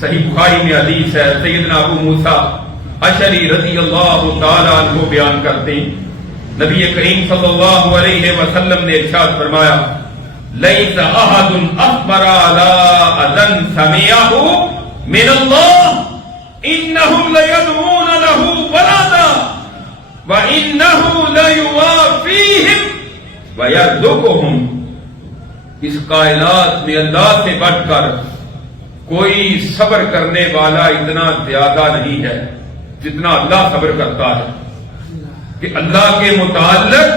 صحیح بخاری میں حدیث ہے، سیدنا ابو موسیٰ اشعری رضی اللہ تعالیٰ عنہ بیان کرتے ہیں، نبی کریم صلی اللہ علیہ وسلم نے ارشاد فرمایا لیس احد اصبر علی اذن سمعہ من اللہ انہم لیدعون لہ ولدا وانہ لیوافیہم ویرزقہم۔ اس کائنات میں اللہ سے بڑھ کر کوئی صبر کرنے والا اتنا زیادہ نہیں ہے جتنا اللہ صبر کرتا ہے، کہ اللہ کے متعلق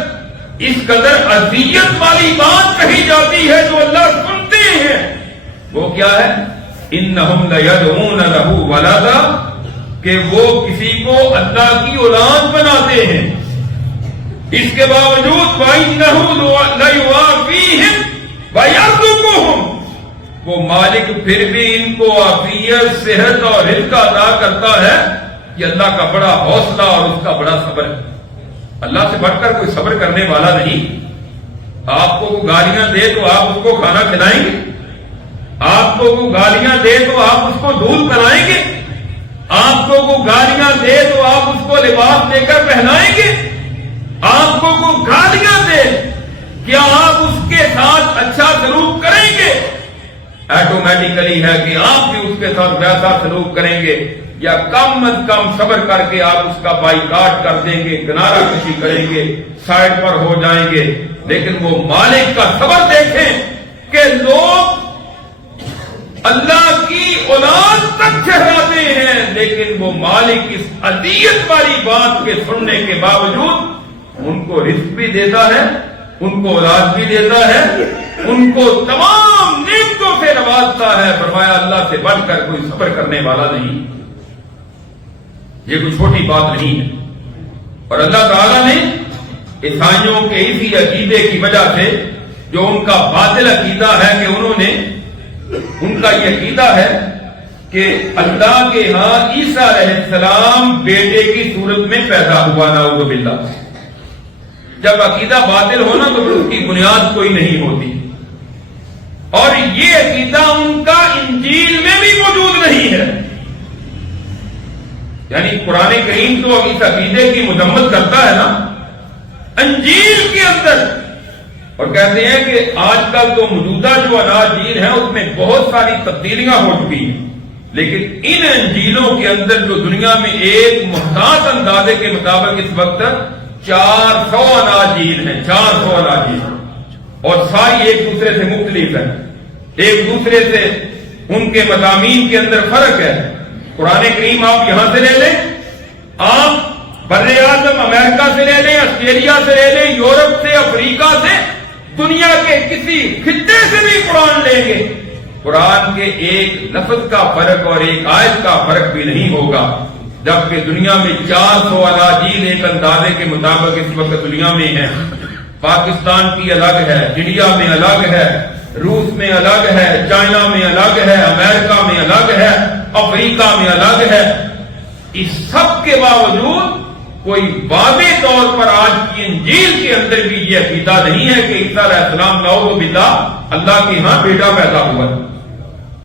اس قدر اذیت والی بات کہی جاتی ہے جو اللہ سنتے ہیں، وہ کیا ہے؟ انہم لیدعون لہ ولدا، کہ وہ کسی کو اللہ کی اولاد بناتے ہیں، اس کے باوجود وَإِنَّهُ لَيُوَافِيهِمْ وَيَرْزُقُهُمْ، وہ مالک پھر بھی ان کو عافیت، صحت اور رزق عطا کرتا ہے۔ یہ اللہ کا بڑا حوصلہ اور اس کا بڑا صبر ہے۔ اللہ سے بڑھ کر کوئی صبر کرنے والا نہیں۔ آپ کو وہ گالیاں دے تو آپ اس کو کھانا کھلائیں گے؟ آپ کو وہ گالیاں دے تو آپ اس کو دودھ پلائیں گے؟ آپ کو وہ گالیاں دے تو آپ اس کو لباس دے کر پہنائیں گے؟ آپ کو وہ گالیاں دے، کیا آپ اس کے ساتھ اچھا سلوک کریں گے؟ آٹومیٹیکلی ہے کہ آپ بھی اس کے ساتھ ویسا سلوک کریں گے، یا کم از کم صبر کر کے آپ اس کا بائیکاٹ کر دیں گے، کنارہ کشی کریں گے، سائڈ پر ہو جائیں گے۔ لیکن وہ مالک کا صبر دیکھیں کہ لوگ اللہ کی اولاد تک ٹھہراتے ہیں، لیکن وہ مالک اس اذیت والی بات کے سننے کے باوجود ان کو رزق بھی دیتا ہے، ان کو اولاد بھی دیتا ہے، ان کو تمام نعمتوں سے نوازتا ہے۔ فرمایا اللہ سے بڑھ کر کوئی صبر کرنے والا نہیں۔ یہ کوئی چھوٹی بات نہیں ہے۔ اور اللہ تعالیٰ نے عیسائیوں کے اسی عقیدے کی وجہ سے، جو ان کا باطل عقیدہ ہے کہ انہوں نے، ان کا یہ عقیدہ ہے کہ اللہ کے ہاں عیسیٰ علیہ السلام بیٹے کی صورت میں پیدا ہوا، نعوذ باللہ۔ جب عقیدہ باطل ہونا تو پھر اس کی بنیاد کوئی نہیں ہوتی، اور یہ عقیدہ ان کا انجیل میں بھی موجود نہیں ہے۔ یعنی قرآن کریم تو اس عقیدے کی مذمت کرتا ہے نا انجیل کے اندر، اور کہتے ہیں کہ آج کل تو موجودہ جو اناجیل ہیں اس میں بہت ساری تبدیلیاں ہو چکی ہیں، لیکن ان انجیلوں کے اندر جو دنیا میں ایک محتاط اندازے کے مطابق اس وقت 400 اناجیل ہیں، 400 اناجیل، اور ساری ایک دوسرے سے مختلف ہیں، ایک دوسرے سے ان کے مضامین کے اندر فرق ہے۔ قرآن کریم آپ یہاں سے لے لیں، آپ بر اعظم امریکہ سے لے لیں، آسٹریلیا سے لے لیں، یورپ سے، افریقہ سے، دنیا کے کسی خطے سے بھی قرآن لیں گے، قرآن کے ایک لفظ کا فرق اور ایک آیت کا فرق بھی نہیں ہوگا، جبکہ دنیا میں 400 اناجیل ایک اندازے کے مطابق اس وقت دنیا میں ہیں۔ پاکستان کی الگ ہے، انڈیا میں الگ ہے، روس میں الگ ہے، چائنا میں الگ ہے، امریکہ میں الگ ہے، افریقہ میں الگ ہے۔ اس سب کے باوجود کوئی واضح طور پر آج کی انجیل کے اندر بھی یہ عقیدہ نہیں ہے کہ عیسیٰ علیہ السلام نعوذ باللہ اللہ کے ہاں بیٹا پیدا ہوا ہے۔